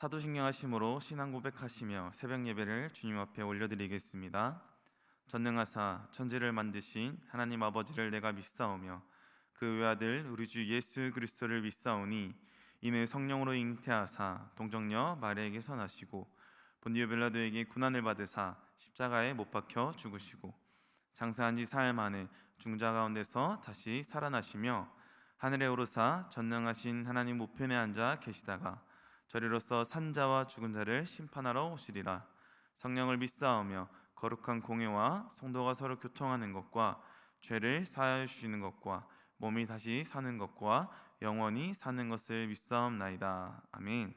사도신경 하심으로 신앙 고백하시며 새벽 예배를 주님 앞에 올려드리겠습니다. 전능하사 천지를 만드신 하나님 아버지를 내가 믿사오며 그 외아들 우리 주 예수 그리스도를 믿사오니 이는 성령으로 잉태하사 동정녀 마리아에게 선하시고 본디오 빌라도에게 고난을 받으사 십자가에 못 박혀 죽으시고 장사한 지 사흘 만에 중자 가운데서 다시 살아나시며 하늘에 오르사 전능하신 하나님 우편에 앉아 계시다가 저리로서 산자와 죽은 자를 심판하러 오시리라. 성령을 믿사오며 거룩한 공회와 성도가 서로 교통하는 것과 죄를 사하여 주시는 것과 몸이 다시 사는 것과 영원히 사는 것을 믿사옵나이다. 아멘.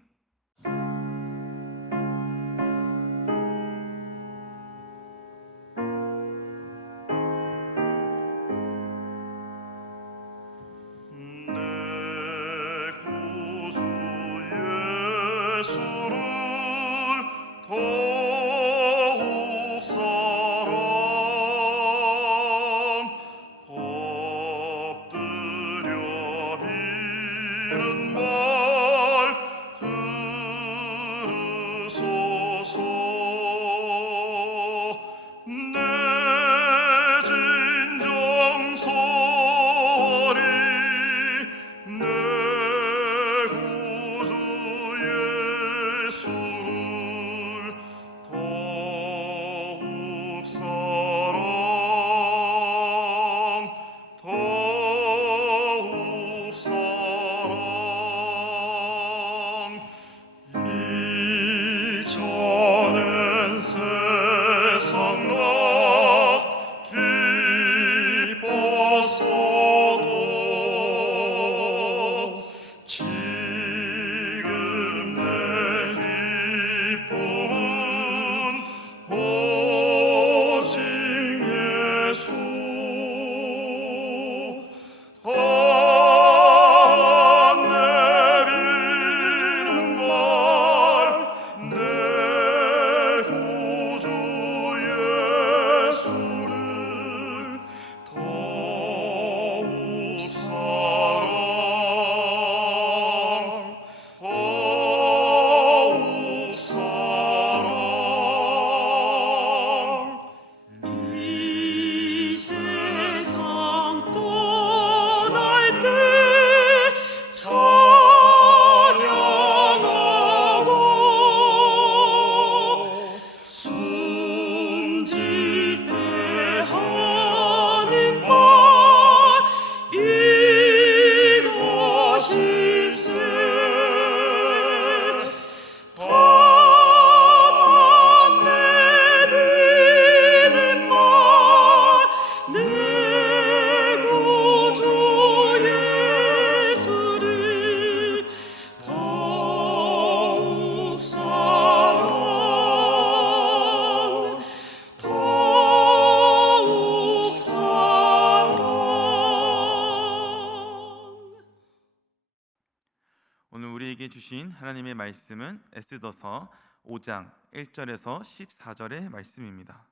오늘 우리에게 주신 하나님의 말씀은 에스더서 5장 1절에서 14절의 말씀입니다.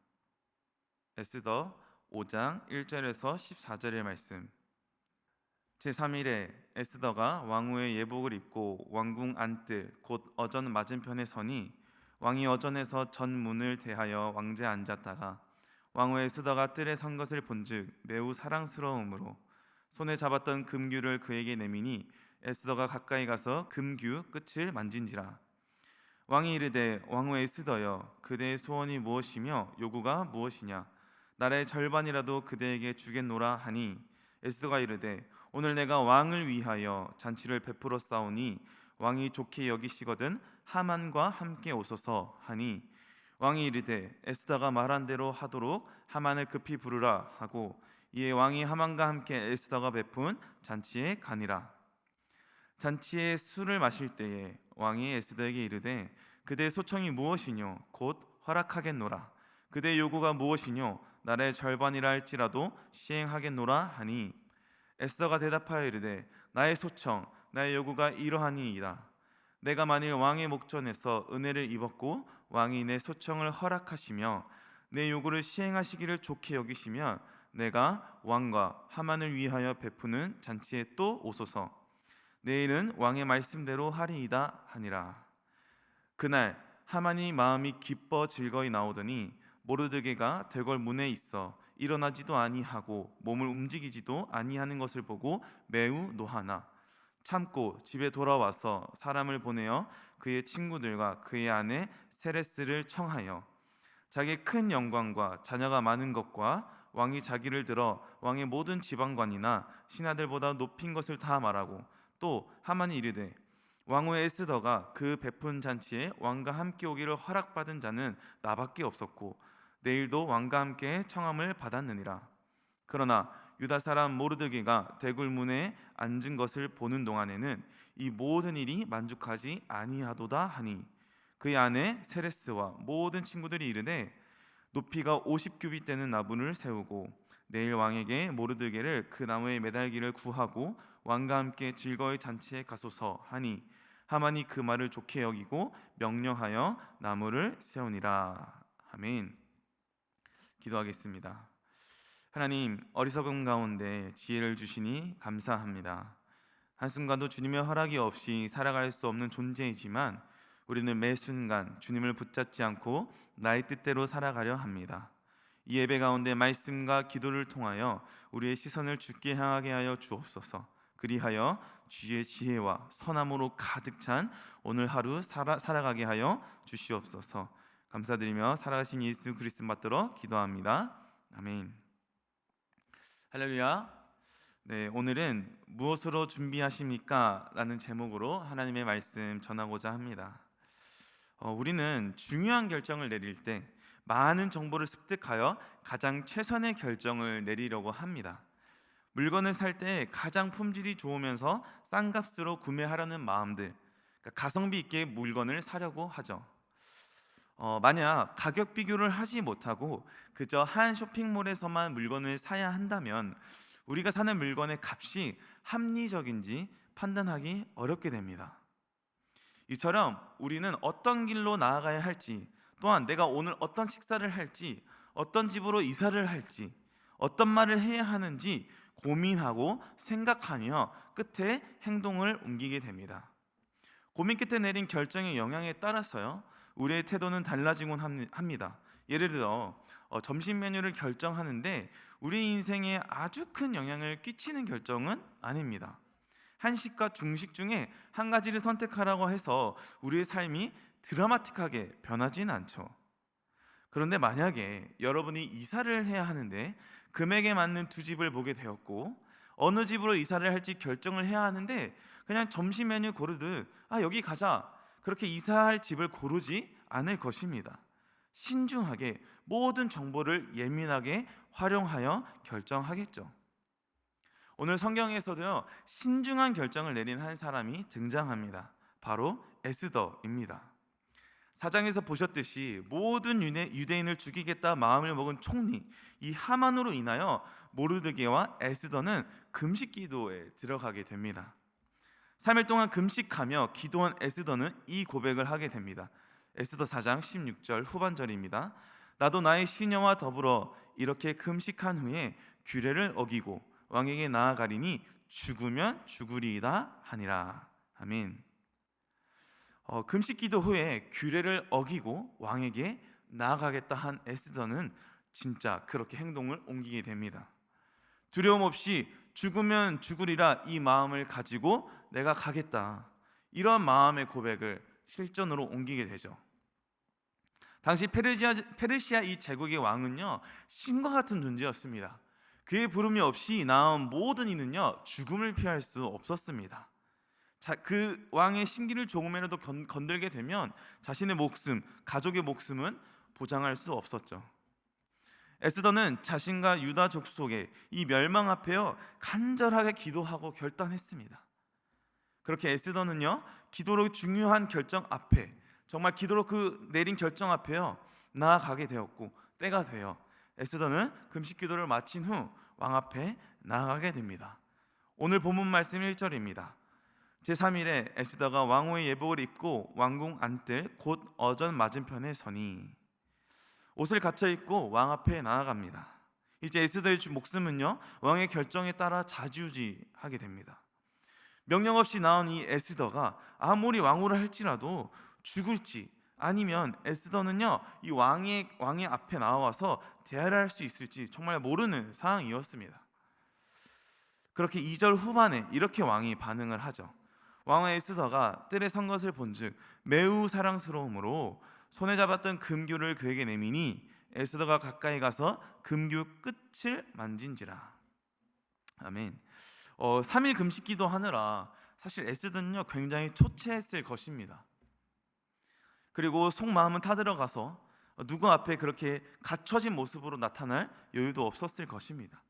에스더 5장 1절에서 14절의 말씀. 제3일에 에스더가 왕후의 예복을 입고 왕궁 안뜰 곧 어전 맞은편에 서니 왕이 어전에서 전문을 대하여 왕제에 앉았다가 왕후 에스더가 뜰에 선 것을 본즉 매우 사랑스러움으로 손에 잡았던 금규를 그에게 내미니 에스더가 가까이 가서 금규 끝을 만진지라. 왕이 이르되 왕후 에스더여 그대의 소원이 무엇이며 요구가 무엇이냐 나라의 절반이라도 그대에게 주겠노라 하니 에스더가 이르되 오늘 내가 왕을 위하여 잔치를 베풀어 싸우니 왕이 좋게 여기시거든 하만과 함께 오소서 하니 왕이 이르되 에스더가 말한 대로 하도록 하만을 급히 부르라 하고 이에 왕이 하만과 함께 에스더가 베푼 잔치에 가니라. 잔치에 술을 마실 때에 왕이 에스더에게 이르되 그대의 소청이 무엇이뇨 곧 허락하겠노라. 그대의 요구가 무엇이뇨 나라의 절반이라 할지라도 시행하겠노라 하니 에스더가 대답하여 이르되 나의 소청 나의 요구가 이러하니이다. 내가 만일 왕의 목전에서 은혜를 입었고 왕이 내 소청을 허락하시며 내 요구를 시행하시기를 좋게 여기시면 내가 왕과 하만을 위하여 베푸는 잔치에 또 오소서. 내일은 왕의 말씀대로 하리이다 하니라. 그날 하만이 마음이 기뻐 즐거이 나오더니 모르드게가 대궐 문에 있어 일어나지도 아니하고 몸을 움직이지도 아니하는 것을 보고 매우 노하나 참고 집에 돌아와서 사람을 보내어 그의 친구들과 그의 아내 세레스를 청하여 자기의 큰 영광과 자녀가 많은 것과 왕이 자기를 들어 왕의 모든 지방관이나 신하들보다 높인 것을 다 말하고 또 하만이 이르되 왕후 에스더가 그 베푼 잔치에 왕과 함께 오기를 허락받은 자는 나밖에 없었고 내일도 왕과 함께 청함을 받았느니라. 그러나 유다 사람 모르드게가 대궐 문에 앉은 것을 보는 동안에는 이 모든 일이 만족하지 아니하도다 하니 그의 아내 세레스와 모든 친구들이 이르되 높이가 50규빗 되는 나무를 세우고 내일 왕에게 모르드게를 그 나무에 매달기를 구하고 왕과 함께 즐거이 잔치에 가소서 하니 하만이 그 말을 좋게 여기고 명령하여 나무를 세우니라. 아멘. 기도하겠습니다. 하나님, 어리석음 가운데 지혜를 주시니 감사합니다. 한순간도 주님의 허락이 없이 살아갈 수 없는 존재이지만 우리는 매 순간 주님을 붙잡지 않고 나의 뜻대로 살아가려 합니다. 이 예배 가운데 말씀과 기도를 통하여 우리의 시선을 주께 향하게 하여 주옵소서. 그리하여 주의 지혜와 선함으로 가득 찬 오늘 하루 살아가게 하여 주시옵소서. 감사드리며 살아가신 예수 그리스도 받들어 기도합니다. 아멘. 할렐루야. 네, 오늘은 무엇으로 준비하십니까? 라는 제목으로 하나님의 말씀 전하고자 합니다. 우리는 중요한 결정을 내릴 때 많은 정보를 습득하여 가장 최선의 결정을 내리려고 합니다. 물건을 살 때 가장 품질이 좋으면서 싼 값으로 구매하려는 마음들, 그러니까 가성비 있게 물건을 사려고 하죠. 만약 가격 비교를 하지 못하고 그저 한 쇼핑몰에서만 물건을 사야 한다면 우리가 사는 물건의 값이 합리적인지 판단하기 어렵게 됩니다. 이처럼 우리는 어떤 길로 나아가야 할지, 또한 내가 오늘 어떤 식사를 할지, 어떤 집으로 이사를 할지, 어떤 말을 해야 하는지 고민하고 생각하며 끝에 행동을 옮기게 됩니다. 고민 끝에 내린 결정의 영향에 따라서요, 우리의 태도는 달라지곤 합니다. 예를 들어 점심 메뉴를 결정하는데 우리 인생에 아주 큰 영향을 끼치는 결정은 아닙니다. 한식과 중식 중에 한 가지를 선택하라고 해서 우리의 삶이 드라마틱하게 변하지는 않죠. 그런데 만약에 여러분이 이사를 해야 하는데 금액에 맞는 두 집을 보게 되었고 어느 집으로 이사를 할지 결정을 해야 하는데 그냥 점심 메뉴 고르듯 여기 가자, 그렇게 이사할 집을 고르지 않을 것입니다. 신중하게 모든 정보를 예민하게 활용하여 결정하겠죠. 오늘 성경에서도요, 신중한 결정을 내린 한 사람이 등장합니다. 바로 에스더입니다. 4장에서 보셨듯이 모든 유대인을 죽이겠다 마음을 먹은 총리 이 하만으로 인하여 모르드게와 에스더는 금식 기도에 들어가게 됩니다. 3일 동안 금식하며 기도한 에스더는 이 고백을 하게 됩니다. 에스더 4장 16절 후반절입니다. 나도 나의 시녀와 더불어 이렇게 금식한 후에 규례를 어기고 왕에게 나아가리니 죽으면 죽으리이다 하니라. 아멘. 금식 기도 후에 규례를 어기고 왕에게 나아가겠다 한 에스더는 진짜 그렇게 행동을 옮기게 됩니다. 두려움 없이 죽으면 죽으리라 이 마음을 가지고 내가 가겠다, 이런 마음의 고백을 실전으로 옮기게 되죠. 당시 페르시아 이 제국의 왕은요, 신과 같은 존재였습니다. 그의 부름이 없이 나온 모든 이는요, 죽음을 피할 수 없었습니다. 그 왕의 심기를 조금이라도 건들게 되면 자신의 목숨, 가족의 목숨은 보장할 수 없었죠. 에스더는 자신과 유다 족속의 이 멸망 앞에요, 간절하게 기도하고 결단했습니다. 그렇게 에스더는요, 기도로 중요한 결정 앞에, 정말 기도로 내린 결정 앞에요, 나아가게 되었고 때가 되어 에스더는 금식 기도를 마친 후 왕 앞에 나아가게 됩니다. 오늘 본문 말씀 1절입니다. 제3일에 에스더가 왕후의 예복을 입고 왕궁 안뜰 곧 어전 맞은편에 서니, 옷을 갖춰 입고 왕 앞에 나아갑니다. 이제 에스더의 목숨은요, 왕의 결정에 따라 좌지우지하게 됩니다. 명령 없이 나온 이 에스더가 아무리 왕후를 할지라도 죽을지 아니면 에스더는요 이 왕의 앞에 나와서 대화를 할 수 있을지 정말 모르는 상황이었습니다. 그렇게 2절 후반에 이렇게 왕이 반응을 하죠. 왕의 에스더가 뜰에 선 것을 본즉 매우 사랑스러움으로 손에 잡았던 금규를 그에게 내미니 에스더가 가까이 가서 금규 끝을 만진지라. 아멘. 3일 금식 기도하느라 사실 에스더는요 굉장히 초췌했을 것입니다. 그리고 속마음은 타들어가서 누구 앞에 그렇게 갖춰진 모습으로 나타날 여유도 없었을 것입니다.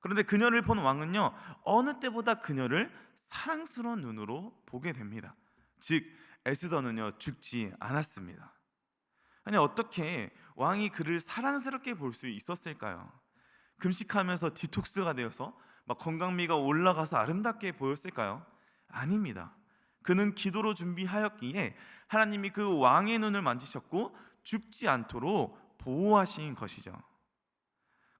그런데 그녀를 본 왕은요 어느 때보다 그녀를 사랑스러운 눈으로 보게 됩니다. 즉 에스더는요 죽지 않았습니다. 아니 어떻게 왕이 그를 사랑스럽게 볼 수 있었을까요? 금식하면서 디톡스가 되어서 막 건강미가 올라가서 아름답게 보였을까요? 아닙니다. 그는 기도로 준비하였기에 하나님이 그 왕의 눈을 만지셨고 죽지 않도록 보호하신 것이죠.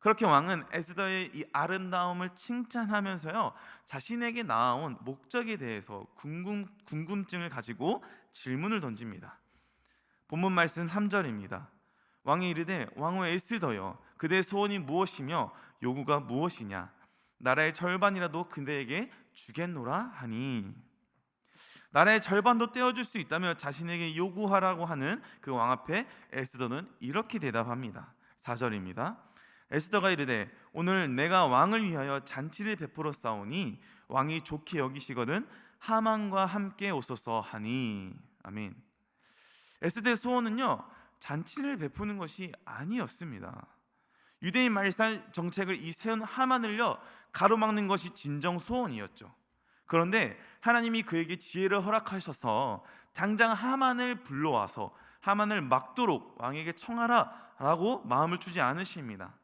그렇게 왕은 에스더의 이 아름다움을 칭찬하면서요 자신에게 나아온 목적에 대해서 궁금증을 가지고 질문을 던집니다. 본문 말씀 3절입니다. 왕이 이르되 왕후 에스더여 그대의 소원이 무엇이며 요구가 무엇이냐 나라의 절반이라도 그대에게 주겠노라 하니. 나라의 절반도 떼어줄 수 있다며 자신에게 요구하라고 하는 그 왕 앞에 에스더는 이렇게 대답합니다. 4절입니다. 에스더가 이르되 오늘 내가 왕을 위하여 잔치를 베풀어 싸우니 왕이 좋게 여기시거든 하만과 함께 오소서 하니. 아멘. 에스더의 소원은요 잔치를 베푸는 것이 아니었습니다. 유대인 말살 정책을 이 세운 하만을요 가로막는 것이 진정 소원이었죠. 그런데 하나님이 그에게 지혜를 허락하셔서 당장 하만을 불러와서 하만을 막도록 왕에게 청하라라고 마음을 주지 않으십니다.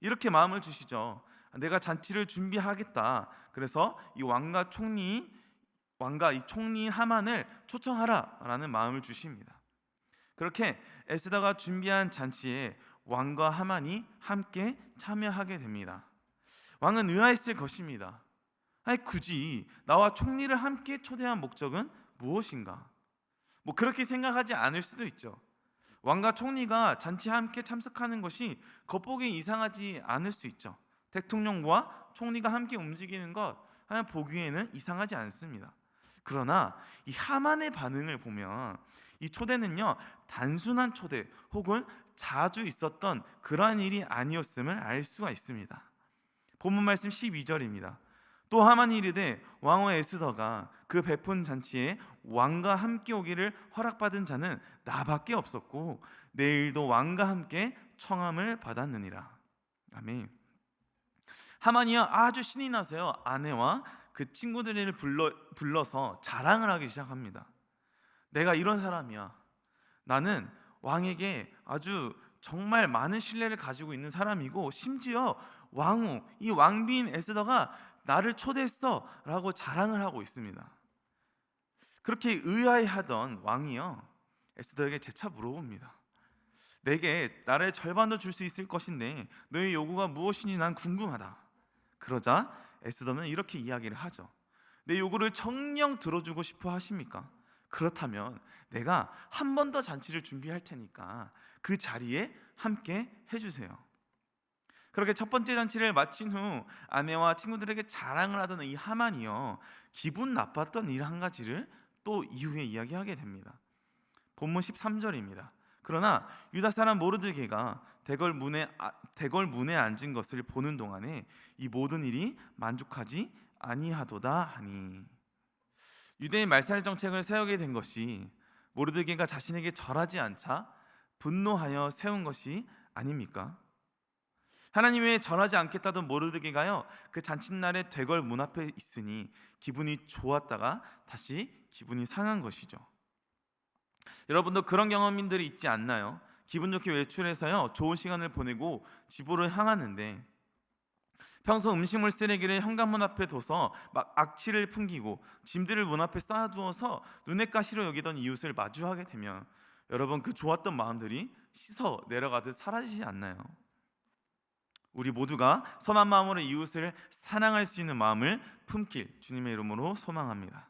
이렇게 마음을 주시죠. 내가 잔치를 준비하겠다. 그래서 이 왕과 이 총리 하만을 초청하라라는 마음을 주십니다. 그렇게 에스더가 준비한 잔치에 왕과 하만이 함께 참여하게 됩니다. 왕은 의아했을 것입니다. 아니 굳이 나와 총리를 함께 초대한 목적은 무엇인가? 그렇게 생각하지 않을 수도 있죠. 왕과 총리가 잔치에 함께 참석하는 것이 겉보기 이상하지 않을 수 있죠. 대통령과 총리가 함께 움직이는 것 보기에는 이상하지 않습니다. 그러나 이 하만의 반응을 보면 이 초대는요 단순한 초대 혹은 자주 있었던 그러한 일이 아니었음을 알 수가 있습니다. 본문 말씀 12절입니다. 또 하만이 이르되 왕후 에스더가 그 베푼 잔치에 왕과 함께 오기를 허락받은 자는 나밖에 없었고 내일도 왕과 함께 청함을 받았느니라. 아멘. 하만이요 아주 신이 나서요 아내와 그 친구들을 불러서 자랑을 하기 시작합니다. 내가 이런 사람이야. 나는 왕에게 아주 정말 많은 신뢰를 가지고 있는 사람이고 심지어 왕후 이 왕비인 에스더가 나를 초대했어 라고 자랑을 하고 있습니다. 그렇게 의아해하던 왕이요 에스더에게 재차 물어봅니다. 내게 나라의 절반도 줄 수 있을 것인데 너의 요구가 무엇인지 난 궁금하다. 그러자 에스더는 이렇게 이야기를 하죠. 내 요구를 정녕 들어주고 싶어 하십니까? 그렇다면 내가 한 번 더 잔치를 준비할 테니까 그 자리에 함께 해주세요. 그렇게 첫 번째 잔치를 마친 후 아내와 친구들에게 자랑을 하던 이 하만이요 기분 나빴던 일 한 가지를 또 이후에 이야기하게 됩니다. 본문 13절입니다. 그러나 유다 사람 모르드게가 대궐 문에 앉은 것을 보는 동안에 이 모든 일이 만족하지 아니하도다 하니. 유대의 말살 정책을 세우게 된 것이 모르드게가 자신에게 절하지 않자 분노하여 세운 것이 아닙니까? 하나님 외에 절하지 않겠다던 모르드게가요 그 잔칫날에 대궐 문 앞에 있으니 기분이 좋았다가 다시 기분이 상한 것이죠. 여러분도 그런 경험들이 있지 않나요? 기분 좋게 외출해서요 좋은 시간을 보내고 집으로 향하는데 평소 음식물 쓰레기를 현관문 앞에 둬서 막 악취를 풍기고 짐들을 문 앞에 쌓아두어서 눈엣 가시로 여기던 이웃을 마주하게 되면 여러분 그 좋았던 마음들이 씻어 내려가듯 사라지지 않나요? 우리 모두가 선한 마음으로 이웃을 사랑할 수 있는 마음을 품길 주님의 이름으로 소망합니다.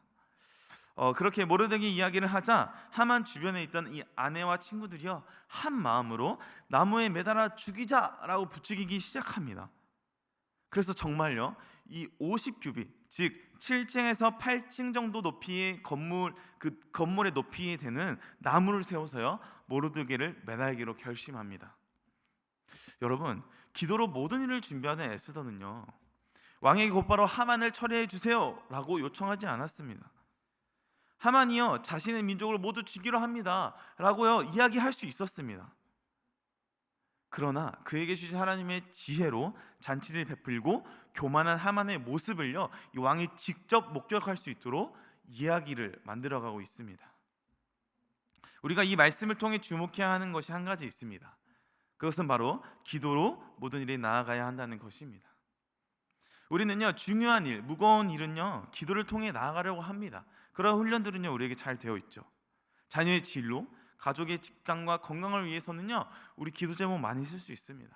그렇게 모르드게 이야기를 하자 하만 주변에 있던 이 아내와 친구들이요 한 마음으로 나무에 매달아 죽이자라고 부추기기 시작합니다. 그래서 정말요 이 50규빗 즉 7층에서 8층 정도 높이의 건물의 높이에 되는 나무를 세워서요 모르드게를 매달기로 결심합니다. 여러분, 기도로 모든 일을 준비하는 에스더는요 왕에게 곧바로 하만을 처리해 주세요 라고 요청하지 않았습니다. 하만이요 자신의 민족을 모두 죽이려 합니다 라고요 이야기할 수 있었습니다. 그러나 그에게 주신 하나님의 지혜로 잔치를 베풀고 교만한 하만의 모습을요 이 왕이 직접 목격할 수 있도록 이야기를 만들어가고 있습니다. 우리가 이 말씀을 통해 주목해야 하는 것이 한 가지 있습니다. 그것은 바로 기도로 모든 일에 나아가야 한다는 것입니다. 우리는요 중요한 일, 무거운 일은요 기도를 통해 나아가려고 합니다. 그런 훈련들은요 우리에게 잘 되어 있죠. 자녀의 진로, 가족의 직장과 건강을 위해서는요 우리 기도 제목 많이 쓸 수 있습니다.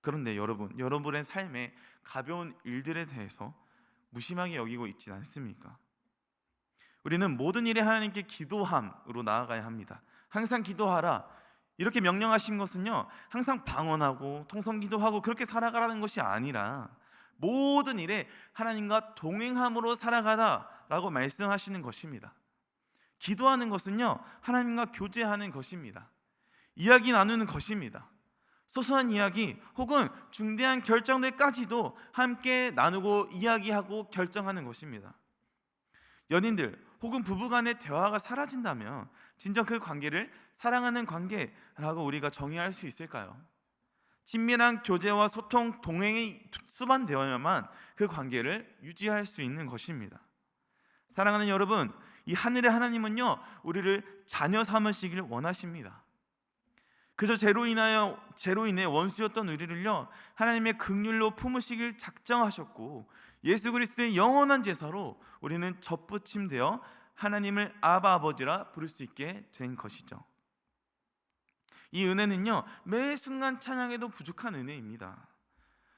그런데 여러분의 삶에 가벼운 일들에 대해서 무심하게 여기고 있진 않습니까? 우리는 모든 일에 하나님께 기도함으로 나아가야 합니다. 항상 기도하라 이렇게 명령하신 것은요 항상 방언하고 통성기도하고 그렇게 살아가라는 것이 아니라 모든 일에 하나님과 동행함으로 살아가라라고 말씀하시는 것입니다. 기도하는 것은요 하나님과 교제하는 것입니다. 이야기 나누는 것입니다. 소소한 이야기 혹은 중대한 결정들까지도 함께 나누고 이야기하고 결정하는 것입니다. 연인들 혹은 부부간의 대화가 사라진다면 진정 그 관계를 사랑하는 관계라고 우리가 정의할 수 있을까요? 친밀한 교제와 소통, 동행이 수반되어야만 그 관계를 유지할 수 있는 것입니다. 사랑하는 여러분, 이 하늘의 하나님은요 우리를 자녀 삼으시길 원하십니다. 그저 죄로 인해 원수였던 우리를요 하나님의 긍휼로 품으시길 작정하셨고 예수 그리스도의 영원한 제사로 우리는 접붙임되어 하나님을 아바 아버지라 부를 수 있게 된 것이죠. 이 은혜는요 매 순간 찬양에도 부족한 은혜입니다.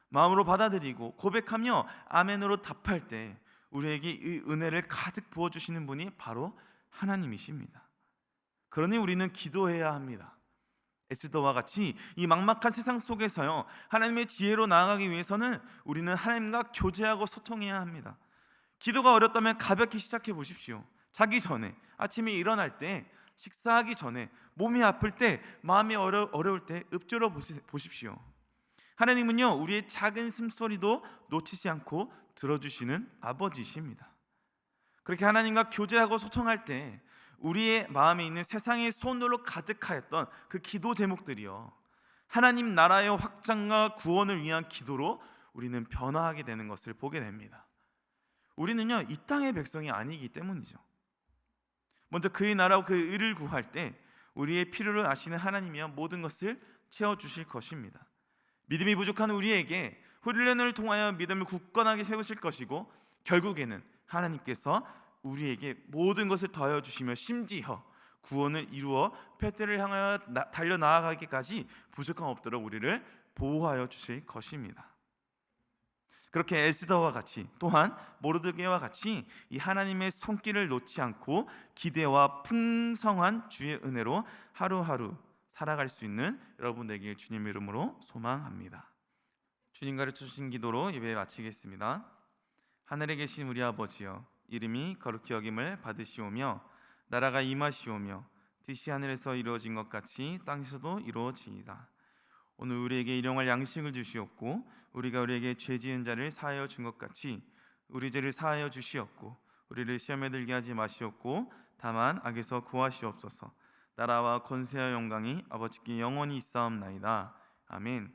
마음으로 받아들이고 고백하며 아멘으로 답할 때 우리에게 이 은혜를 가득 부어주시는 분이 바로 하나님이십니다. 그러니 우리는 기도해야 합니다. 에스더와 같이 이 막막한 세상 속에서요 하나님의 지혜로 나아가기 위해서는 우리는 하나님과 교제하고 소통해야 합니다. 기도가 어렵다면 가볍게 시작해 보십시오. 자기 전에, 아침에 일어날 때, 식사하기 전에, 몸이 아플 때, 마음이 어려울 때 읊조려 보십시오. 하나님은요 우리의 작은 숨소리도 놓치지 않고 들어주시는 아버지이십니다. 그렇게 하나님과 교제하고 소통할 때 우리의 마음에 있는 세상의 소원으로 가득하였던 그 기도 제목들이요 하나님 나라의 확장과 구원을 위한 기도로 우리는 변화하게 되는 것을 보게 됩니다. 우리는요 이 땅의 백성이 아니기 때문이죠. 먼저 그의 나라와 그의 의를 구할 때 우리의 필요를 아시는 하나님이여 모든 것을 채워주실 것입니다. 믿음이 부족한 우리에게 훈련을 통하여 믿음을 굳건하게 세우실 것이고 결국에는 하나님께서 우리에게 모든 것을 더하여 주시며 심지어 구원을 이루어 베델을 향하여 달려나아가기까지 부족함 없도록 우리를 보호하여 주실 것입니다. 그렇게 에스더와 같이 또한 모르드게와 같이 이 하나님의 손길을 놓지 않고 기대와 풍성한 주의 은혜로 하루하루 살아갈 수 있는 여러분 되길 주님의 이름으로 소망합니다. 주님 가르쳐 주신 기도로 예배 마치겠습니다. 하늘에 계신 우리 아버지여 이름이 거룩히 여김을 받으시오며 나라가 임하시오며 뜻이 하늘에서 이루어진 것 같이 땅에서도 이루어지이다. 오늘 우리에게 일용할 양식을 주시옵고 우리가 우리에게 죄 지은 자를 사하여 준 것 같이 우리 죄를 사하여 주시옵고 우리를 시험에 들게 하지 마시옵고 다만 악에서 구하시옵소서. 나라와 권세와 영광이 아버지께 영원히 있사옵나이다. 아멘.